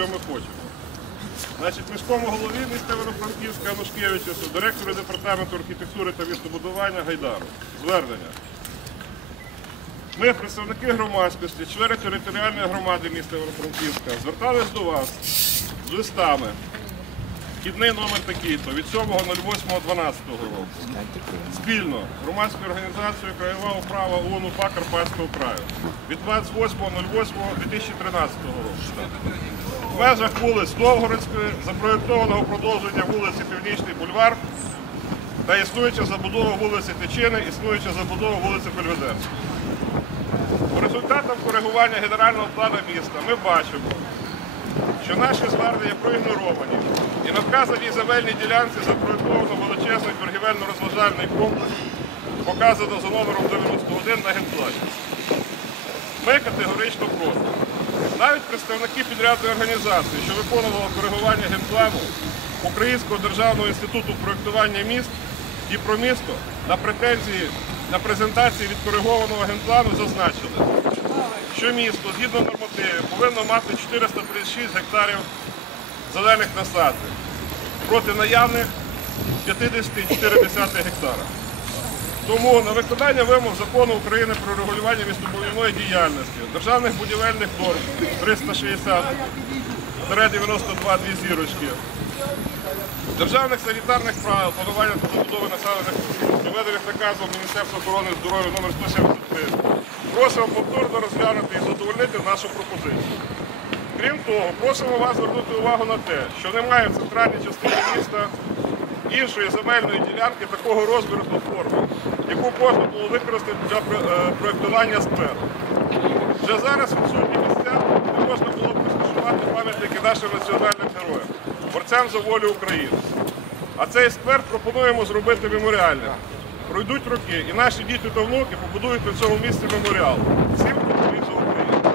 що ми хочемо. Значить, міському голові міста Івано-Франківська Анушкевичу, директору департаменту архітектури та містобудування Гайдару. Звернення. Ми, представники громадськості, члени територіальної громади міста Івано-Франківська, звертались до вас з листами. Вхідний номер такий-то від 7.08.12 року. Спільно громадською організацією Краєва управа ООН УПА Карпатського краю від 28.08.2013 року. В межах вулиць Новгородської запроєктованого продовження вулиці Північний бульвар та існуюча забудова вулиці Тичини, існуюча забудова вулиці Бельведерської. По результатам коригування генерального плану міста ми бачимо, що наші звернення проігноровані і на вказаній земельній ділянці запроєктовано величезний торгівельно-розважальний комплекс, показано за номером 91 на генплані. Ми категорично проти. Навіть представники підрядної організації, що виконували коригування генплану Українського державного інституту проєктування міст і про місто на претензії на презентації відкоригованого генплану зазначили, що місто згідно нормативів повинно мати 436 гектарів зелених насаджень проти наявних 50,4 гектара. Тому на виконання вимог закону України про регулювання містобудівної діяльності, державних будівельних норм 360 92 дві зірочки, державних санітарних правил планування та забудови населених проведених наказом Міністерства охорони здоров'я номер 173, просимо повторно розглянути і задовольнити нашу пропозицію. Крім того, просимо вас звернути увагу на те, що немає в центральній частині міста іншої земельної ділянки такого розміру та форми, яку можна було використати для е, проєктування скверу. Вже зараз відсутні місця, де можна було б пам'ятники нашим національним героям, борцям за волю України. А цей сквер пропонуємо зробити меморіальним. Пройдуть роки, і наші діти та внуки побудують на цьому місці меморіал. Всім за Україну.